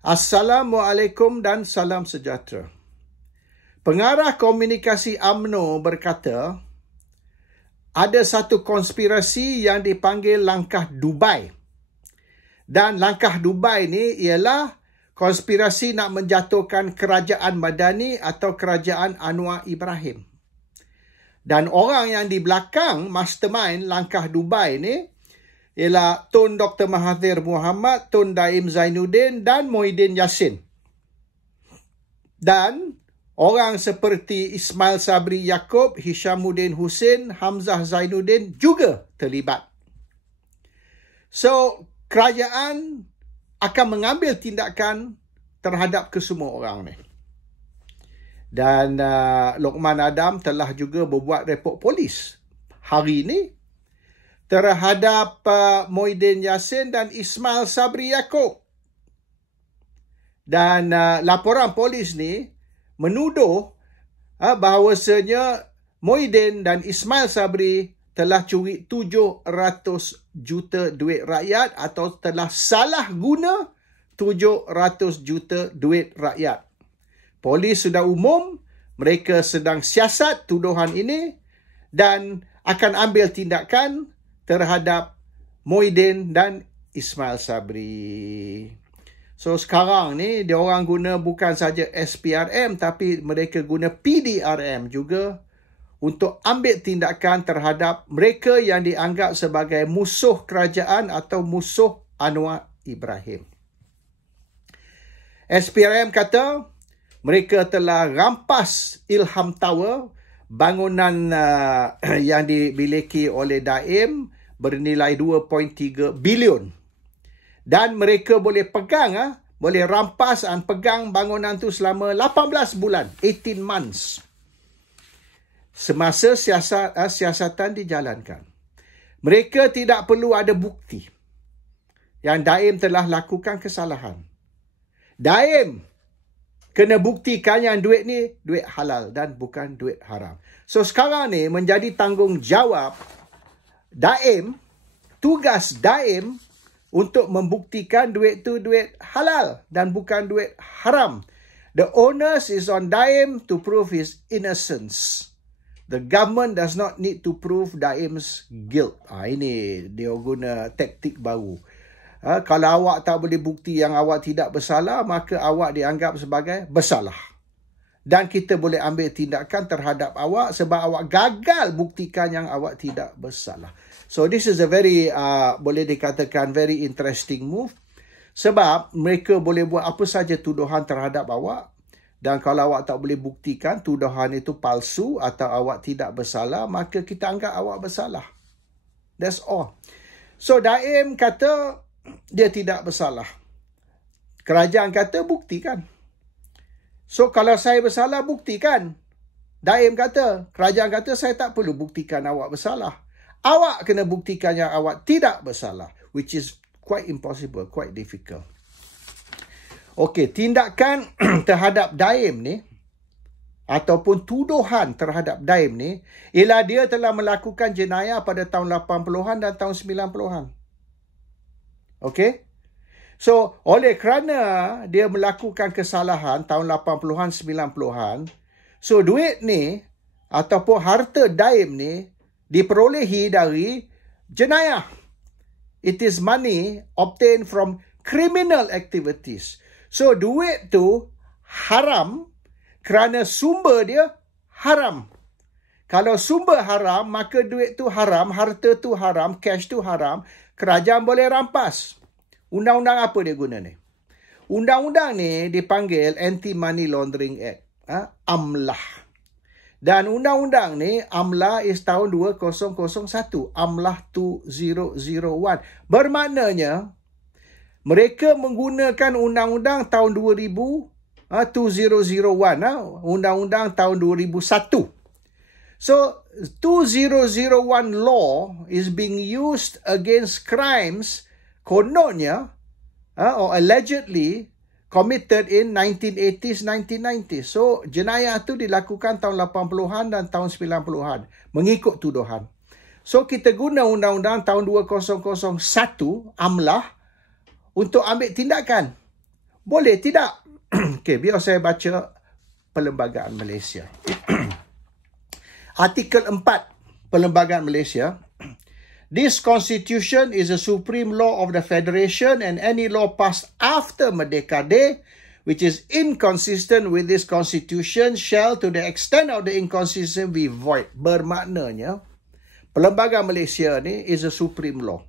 Assalamualaikum dan salam sejahtera. Pengarah komunikasi UMNO berkata, ada satu konspirasi yang dipanggil langkah Dubai. Dan langkah Dubai ni ialah konspirasi nak menjatuhkan kerajaan Madani atau kerajaan Anwar Ibrahim. Dan orang yang di belakang mastermind langkah Dubai ni ialah Tun Dr. Mahathir Mohamad, Tun Daim Zainuddin dan Muhyiddin Yassin. Dan orang seperti Ismail Sabri Yaakob, Hishamuddin Hussein, Hamzah Zainuddin juga terlibat. So, kerajaan akan mengambil tindakan terhadap kesemua orang ni. Dan Lokman Adam telah juga berbuat report polis hari ini terhadap Muhyiddin Yassin dan Ismail Sabri Yaakob. Dan laporan polis ni menuduh bahawasanya Muhyiddin dan Ismail Sabri telah curi 700 juta duit rakyat atau telah salah guna 700 juta duit rakyat. Polis sudah umum, mereka sedang siasat tuduhan ini dan akan ambil tindakan terhadap Muhyiddin dan Ismail Sabri. So sekarang ni dia orang guna bukan saja SPRM tapi mereka guna PDRM juga untuk ambil tindakan terhadap mereka yang dianggap sebagai musuh kerajaan atau musuh Anwar Ibrahim. SPRM kata mereka telah rampas Ilham Tower, bangunan yang dimiliki oleh Daim bernilai 2.3 bilion. Dan mereka boleh pegang, boleh rampas dan pegang bangunan tu selama 18 bulan, 18 months. Semasa siasatan dijalankan. Mereka tidak perlu ada bukti yang Daim telah lakukan kesalahan. Daim kena buktikan yang duit ni duit halal dan bukan duit haram. So sekarang ni menjadi tanggungjawab Daim, tugas Daim untuk membuktikan duit tu duit halal dan bukan duit haram. The onus is on Daim to prove his innocence. The government does not need to prove Daim's guilt. Ini dia guna taktik baru. Kalau awak tak boleh bukti yang awak tidak bersalah, maka awak dianggap sebagai bersalah. Dan kita boleh ambil tindakan terhadap awak sebab awak gagal buktikan yang awak tidak bersalah. So this is a very, boleh dikatakan very interesting move. Sebab mereka boleh buat apa saja tuduhan terhadap awak. Dan kalau awak tak boleh buktikan tuduhan itu palsu atau awak tidak bersalah, maka kita anggap awak bersalah. That's all. So Daim kata dia tidak bersalah. Kerajaan kata buktikan. So kalau saya bersalah, buktikan. Daim kata, kerajaan kata saya tak perlu buktikan awak bersalah. Awak kena buktikan yang awak tidak bersalah. Which is quite impossible, quite difficult. Okey, tindakan terhadap Daim ni, ataupun tuduhan terhadap Daim ni, ialah dia telah melakukan jenayah pada tahun 80-an dan tahun 90-an. Okey? So, oleh kerana dia melakukan kesalahan tahun 80-an, 90-an, so duit ni ataupun harta Daim ni diperolehi dari jenayah. It is money obtained from criminal activities. So, duit tu haram kerana sumber dia haram. Kalau sumber haram, maka duit tu haram, harta tu haram, cash tu haram, kerajaan boleh rampas. Undang-undang apa dia guna ni? Undang-undang ni dipanggil Anti-Money Laundering Act. AMLAH. Dan undang-undang ni, AMLAH is tahun 2001. AMLAH 2001. Bermaknanya, mereka menggunakan undang-undang tahun 2001. Undang-undang tahun 2001. So, 2001 law is being used against crimes kononnya or allegedly committed in 1980s, 1990s. So, jenayah tu dilakukan tahun 80-an dan tahun 90-an mengikut tuduhan. So, kita guna undang-undang tahun 2001 AMLAH untuk ambil tindakan. Boleh tidak? Okey, biar saya baca Perlembagaan Malaysia. Artikel 4 Perlembagaan Malaysia. This constitution is a supreme law of the Federation, and any law passed after Merdeka Day which is inconsistent with this constitution shall, to the extent of the inconsistency, be void. Bermaknanya, Perlembagaan Malaysia ni is a supreme law,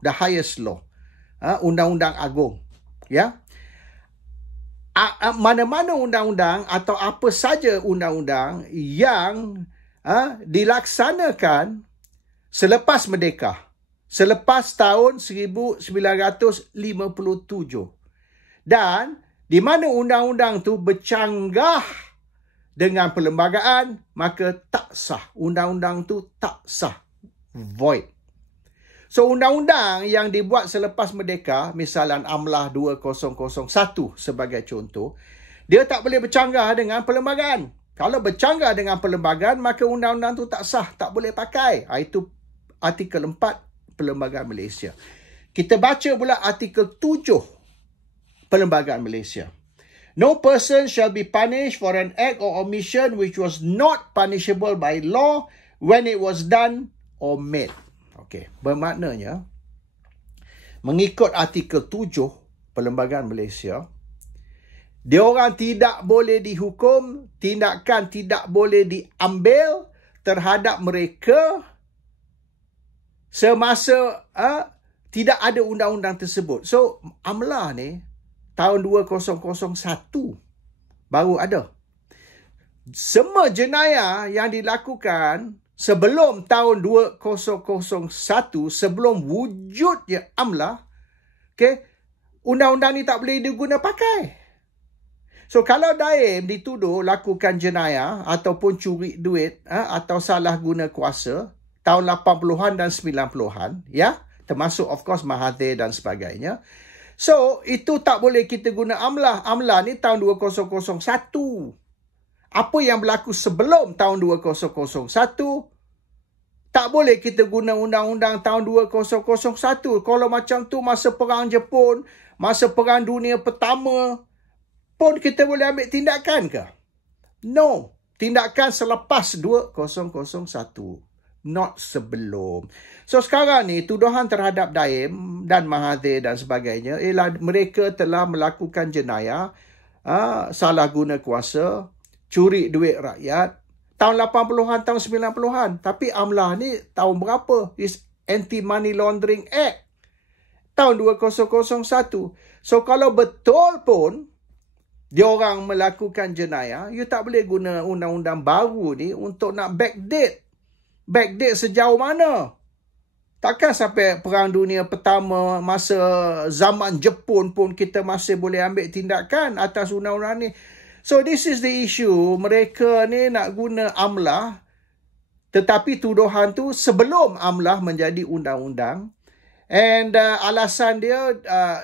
the highest law, undang-undang agung. Ya, mana-mana undang-undang atau apa saja undang-undang yang dilaksanakan selepas merdeka, selepas tahun 1957, dan di mana undang-undang tu bercanggah dengan perlembagaan, maka tak sah. Undang-undang tu tak sah. Void. So, undang-undang yang dibuat selepas merdeka, misalnya Amlah 2001 sebagai contoh, dia tak boleh bercanggah dengan perlembagaan. Kalau bercanggah dengan perlembagaan, maka undang-undang tu tak sah, tak boleh pakai. Itu artikel 4 Perlembagaan Malaysia. Kita baca pula artikel 7 Perlembagaan Malaysia. No person shall be punished for an act or omission which was not punishable by law when it was done or made. Okey, bermaknanya mengikut artikel 7 Perlembagaan Malaysia, diorang tidak boleh dihukum, tindakan tidak boleh diambil terhadap mereka semasa tidak ada undang-undang tersebut. So, Amlah ni tahun 2001 baru ada. Semua jenayah yang dilakukan sebelum tahun 2001, sebelum wujudnya Amlah, okay, undang-undang ni tak boleh diguna pakai. So, kalau Daim dituduh lakukan jenayah ataupun curi duit atau salah guna kuasa tahun 80-an dan 90-an, ya, termasuk of course Mahathir dan sebagainya. So, itu tak boleh kita guna Amlah. Amlah ni tahun 2001. Apa yang berlaku sebelum tahun 2001, tak boleh kita guna undang-undang tahun 2001. Kalau macam tu masa Perang Jepun, masa Perang Dunia Pertama pun kita boleh ambil tindakan ke? No. Tindakan selepas 2001. Not sebelum. So sekarang ni tuduhan terhadap Daim dan Mahathir dan sebagainya ialah mereka telah melakukan jenayah, salah guna kuasa, curi duit rakyat tahun 80-an, tahun 90-an. Tapi Amlah ni tahun berapa? Is Anti-Money Laundering Act tahun 2001. So kalau betul pun diorang melakukan jenayah, you tak boleh guna undang-undang baru ni untuk nak backdate. Backdate sejauh mana? Takkan sampai Perang Dunia Pertama, masa zaman Jepun pun kita masih boleh ambil tindakan atas undang-undang ni. So this is the issue. Mereka ni nak guna Amlah, tetapi tuduhan tu sebelum Amlah menjadi undang-undang. And alasan dia,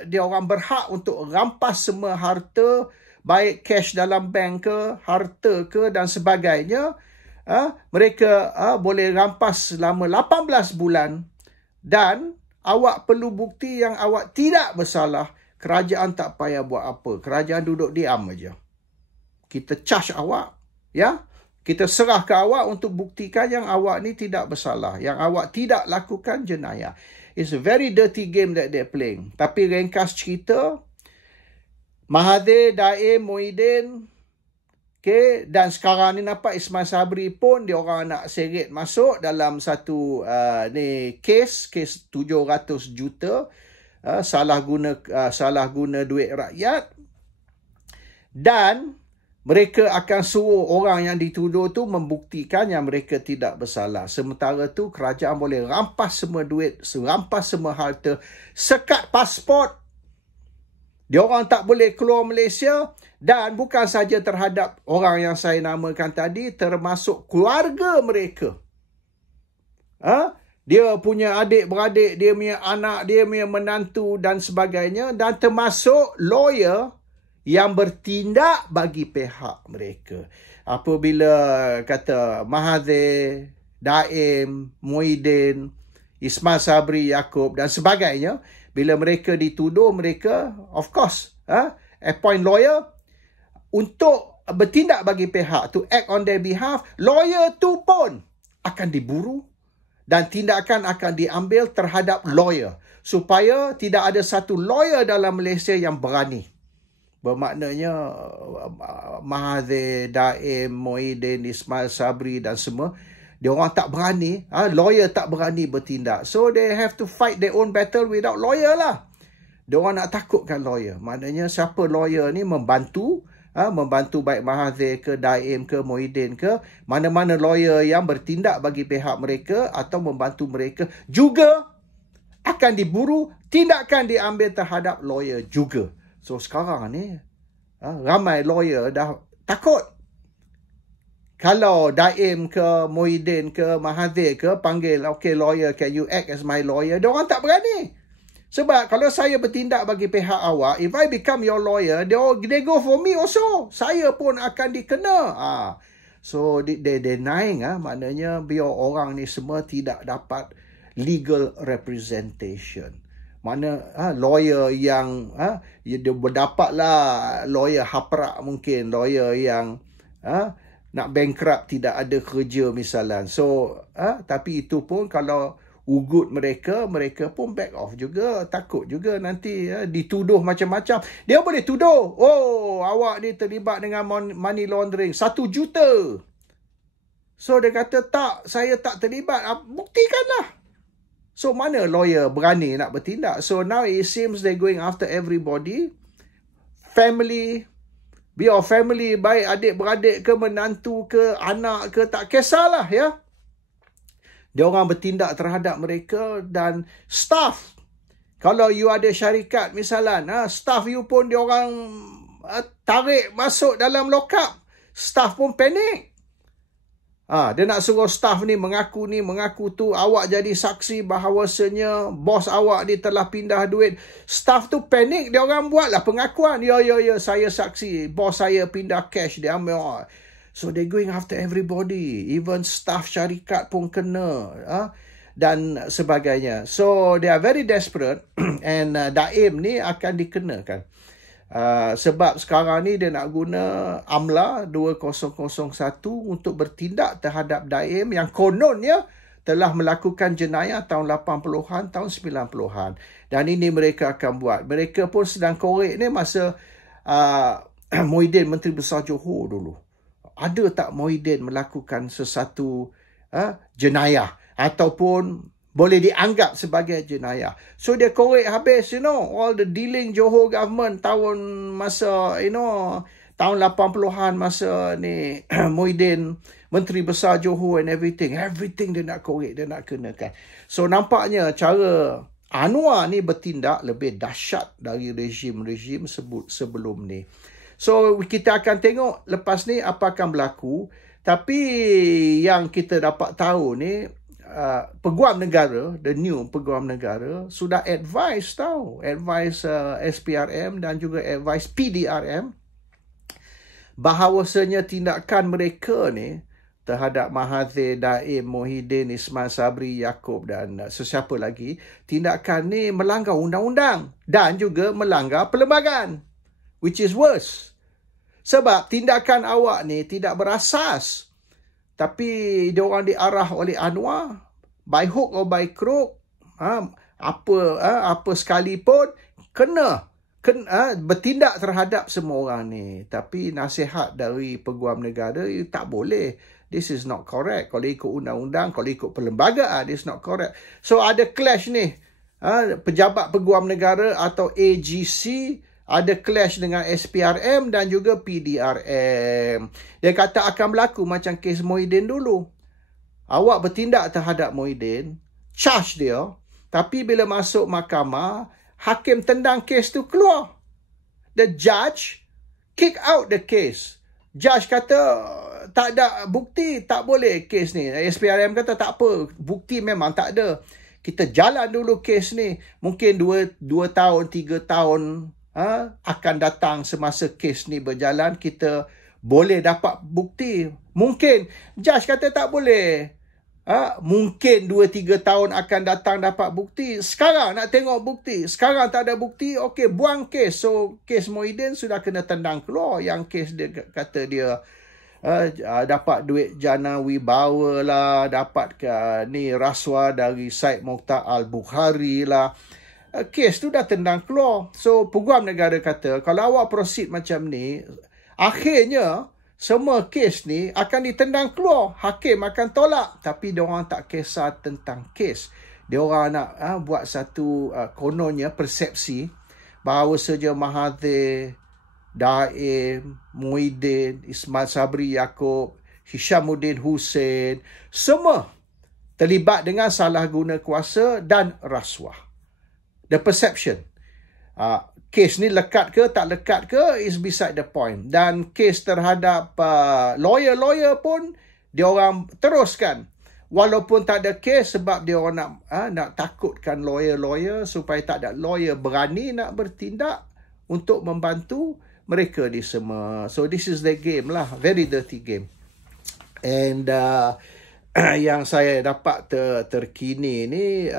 dia orang berhak untuk rampas semua harta, baik cash dalam bank ke, harta ke dan sebagainya. Mereka boleh rampas selama 18 bulan dan awak perlu bukti yang awak tidak bersalah. Kerajaan tak payah buat apa. Kerajaan duduk diam aja. Kita charge awak, ya. Kita serah ke awak untuk buktikan yang awak ni tidak bersalah, yang awak tidak lakukan jenayah. It's a very dirty game that they're playing. Tapi ringkas cerita, Mahathir, Daim, Muhyiddin, okay, dan sekarang ni nampak Ismail Sabri pun dia orang nak seret masuk dalam satu ni kes 700 juta salah guna duit rakyat, dan mereka akan suruh orang yang dituduh tu membuktikan yang mereka tidak bersalah. Sementara tu kerajaan boleh rampas semua duit, rampas semua harta, sekat pasport. Dia orang tak boleh keluar Malaysia, dan bukan saja terhadap orang yang saya namakan tadi, termasuk keluarga mereka. Dia punya adik-beradik, dia punya anak, dia punya menantu dan sebagainya, dan termasuk lawyer yang bertindak bagi pihak mereka. Apabila kata Mahathir, Daim, Muhyiddin, Ismail Sabri Yaakob dan sebagainya, bila mereka dituduh, mereka of course appoint lawyer untuk bertindak bagi pihak, to act on their behalf, lawyer tu pun akan diburu dan tindakan akan diambil terhadap lawyer supaya tidak ada satu lawyer dalam Malaysia yang berani. Bermaknanya Mahathir, Daim, Muhyiddin, Ismail Sabri dan semua, dia orang tak berani, lawyer tak berani bertindak. So they have to fight their own battle without lawyer lah. Dia orang nak takutkan lawyer. Maknanya siapa lawyer ni membantu baik Mahathir ke, Daim ke, Muhyiddin ke, mana-mana lawyer yang bertindak bagi pihak mereka atau membantu mereka juga akan diburu, tindakan diambil terhadap lawyer juga. So sekarang ni ramai lawyer dah takut. Kalau Daim ke, Muhyiddin ke, Mahathir ke panggil, okay lawyer, can you act as my lawyer? Dia orang tak berani. Sebab kalau saya bertindak bagi pihak awak, if I become your lawyer, they go for me also. Saya pun akan dikena. So they denying, maknanya biar orang ni semua tidak dapat legal representation. Mana lawyer yang dia berdapatlah lawyer haprak mungkin, lawyer yang nak bankrupt, tidak ada kerja misalnya. So tapi itu pun kalau ugut mereka pun back off juga. Takut juga nanti dituduh macam-macam. Dia boleh tuduh, oh awak ni terlibat dengan money laundering 1 juta. So dia kata tak, saya tak terlibat. Buktikanlah. So mana lawyer berani nak bertindak? So now it seems they're going after everybody. Family, biar family, baik adik-beradik ke, menantu ke, anak ke, tak kisahlah ya. Dia orang bertindak terhadap mereka dan staff. Kalau you ada syarikat misalnya, staff you pun dia orang tarik masuk dalam lock-up. Staff pun panik. Dia nak suruh staff ni mengaku tu. Awak jadi saksi bahawasanya bos awak ni telah pindah duit. Staff tu panik. Dia orang buatlah pengakuan. Ya, saya saksi. Bos saya pindah cash. Dia ambil. So they going after everybody. Even staff syarikat pun kena. Dan sebagainya. So they are very desperate. And Daim ni akan dikenakan. Sebab sekarang ni dia nak guna Amla 2001 untuk bertindak terhadap Daim yang kononnya telah melakukan jenayah tahun 80-an, tahun 90-an. Dan ini mereka akan buat. Mereka pun sedang korek ni masa Muhyiddin Menteri Besar Johor dulu. Ada tak Muhyiddin melakukan sesuatu jenayah ataupun boleh dianggap sebagai jenayah. So dia korek habis, all the dealing Johor government tahun masa, tahun 80-an masa ni Muhyiddin Menteri Besar Johor and everything dia nak korek, dia nak kenakan. So nampaknya cara Anwar ni bertindak lebih dahsyat dari rejim-rejim sebelum ni. So kita akan tengok lepas ni apa akan berlaku. Tapi yang kita dapat tahu ni, Peguam Negara, the new Peguam Negara sudah advise SPRM dan juga advise PDRM bahawasanya tindakan mereka ni terhadap Mahathir, Daim, Muhyiddin, Ismail Sabri, Yaakob dan sesiapa lagi, tindakan ni melanggar undang-undang dan juga melanggar perlembagaan, which is worse. Sebab tindakan awak ni tidak berasas, tapi diorang diarah oleh Anwar, by hook or by crook, apa sekalipun kena bertindak terhadap semua orang ni. Tapi nasihat dari Peguam Negara, tak boleh. This is not correct. Kalau ikut undang-undang, kalau ikut perlembagaan, this is not correct. So ada clash ni. Pejabat Peguam Negara atau AGC ada clash dengan SPRM dan juga PDRM. Dia kata akan berlaku macam kes Muhyiddin dulu. Awak bertindak terhadap Muhyiddin, charge dia, tapi bila masuk mahkamah, hakim tendang kes tu keluar. The judge kick out the case. Judge kata tak ada bukti, tak boleh kes ni. SPRM kata tak apa, bukti memang tak ada. Kita jalan dulu kes ni. Mungkin 2 tahun, 3 tahun akan datang semasa kes ni berjalan, kita boleh dapat bukti. Mungkin judge kata tak boleh. mungkin 2-3 tahun akan datang dapat bukti. Sekarang nak tengok bukti. Sekarang tak ada bukti, okey, buang kes. So, kes Muhyiddin sudah kena tendang keluar. Yang kes dia kata dia dapat duit jana wibawa lah, dapat ni rasuah dari Syed Mokhtar Al-Bukhari lah. Kes tu dah tendang keluar. So, Peguam Negara kata, kalau awak proceed macam ni, akhirnya semua kes ni akan ditendang keluar. Hakim akan tolak. Tapi diorang tak kisah tentang kes. Diorang nak buat satu kononnya persepsi bahawa saja Mahathir, Daim, Muhyiddin, Ismail Sabri Yaakob, Hishamuddin Hussein, semua terlibat dengan salah guna kuasa dan rasuah. The perception. Kes ni lekat ke tak lekat ke is beside the point. Dan kes terhadap lawyer-lawyer pun diorang teruskan. Walaupun tak ada kes sebab diorang nak takutkan lawyer-lawyer supaya tak ada lawyer berani nak bertindak untuk membantu mereka di semua. So this is the game lah. Very dirty game. And yang saya dapat terkini ni,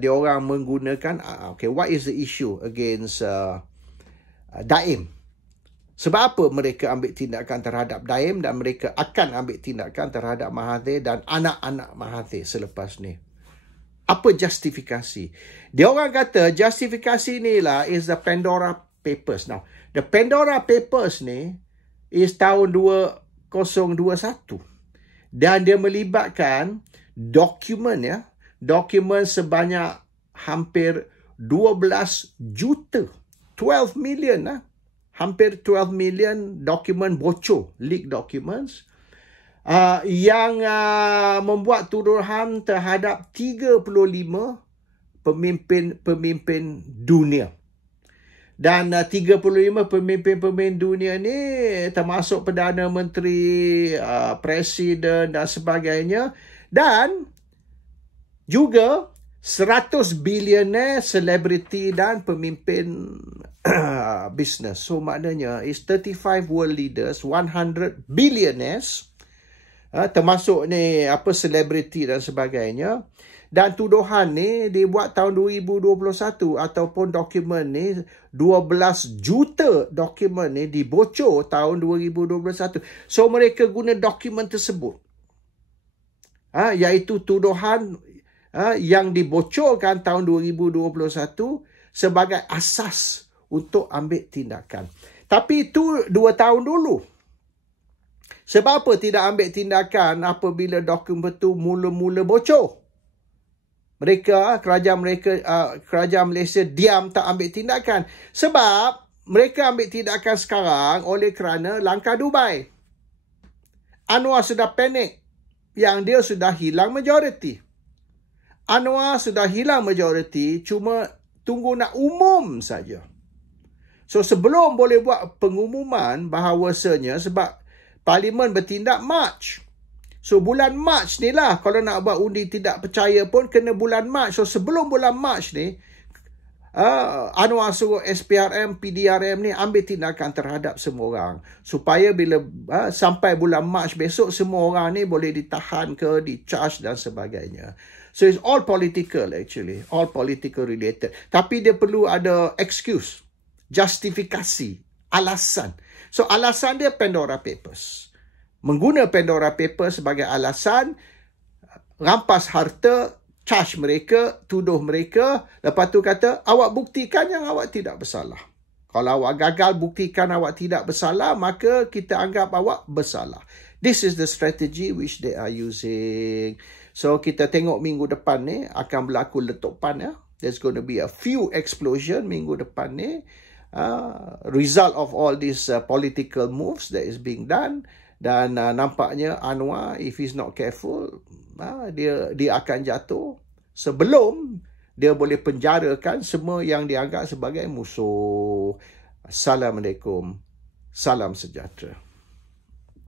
diorang menggunakan, okay, what is the issue against Daim? Sebab apa mereka ambil tindakan terhadap Daim dan mereka akan ambil tindakan terhadap Mahathir dan anak-anak Mahathir selepas ni? Apa justifikasi? Diorang kata justifikasi ni lah is the Pandora Papers. Now, the Pandora Papers ni is tahun 2021. Dan dia melibatkan dokumen dokumen sebanyak hampir 12 juta, 12 million hampir 12 million dokumen bocor, leak documents yang membuat tuduhan terhadap 35 pemimpin dunia. Dan 35 pemimpin dunia ni termasuk Perdana Menteri, Presiden dan sebagainya. Dan juga 100 bilioner, selebriti dan pemimpin bisnes. So maknanya is 35 world leaders, 100 billionaires, termasuk ni selebriti dan sebagainya. Dan tuduhan ni dibuat tahun 2021 ataupun dokumen ni 12 juta dokumen ni dibocor tahun 2021. So mereka guna dokumen tersebut. Iaitu tuduhan yang dibocorkan tahun 2021 sebagai asas untuk ambil tindakan. Tapi itu 2 tahun dulu. Sebab apa tidak ambil tindakan apabila dokumen itu mula-mula bocor? Kerajaan Malaysia diam tak ambil tindakan. Sebab mereka ambil tindakan sekarang oleh kerana langkah Dubai. Anwar sudah panik yang dia sudah hilang majoriti. Anwar sudah hilang majoriti, cuma tunggu nak umum saja. So sebelum boleh buat pengumuman bahawasanya, sebab Parlimen bertindak Mac. So bulan Mac ni lah, kalau nak buat undi tidak percaya pun kena bulan Mac. So sebelum bulan Mac ni, Anwar suruh SPRM, PDRM ni ambil tindakan terhadap semua orang. Supaya bila sampai bulan Mac besok, semua orang ni boleh ditahan ke, di-charge dan sebagainya. So it's all political actually. All political related. Tapi dia perlu ada excuse, justifikasi, alasan. So alasan dia Pandora Papers. Mengguna Pandora Papers sebagai alasan, rampas harta, charge mereka, tuduh mereka, lepas tu kata, awak buktikan yang awak tidak bersalah. Kalau awak gagal buktikan awak tidak bersalah, maka kita anggap awak bersalah. This is the strategy which they are using. So kita tengok minggu depan ni akan berlaku letupan ya. There's going to be a few explosion minggu depan ni. Result of all these political moves that is being done. Dan nampaknya Anwar, if he's not careful, dia akan jatuh sebelum dia boleh penjarakan semua yang dianggap sebagai musuh. Assalamualaikum. Salam sejahtera.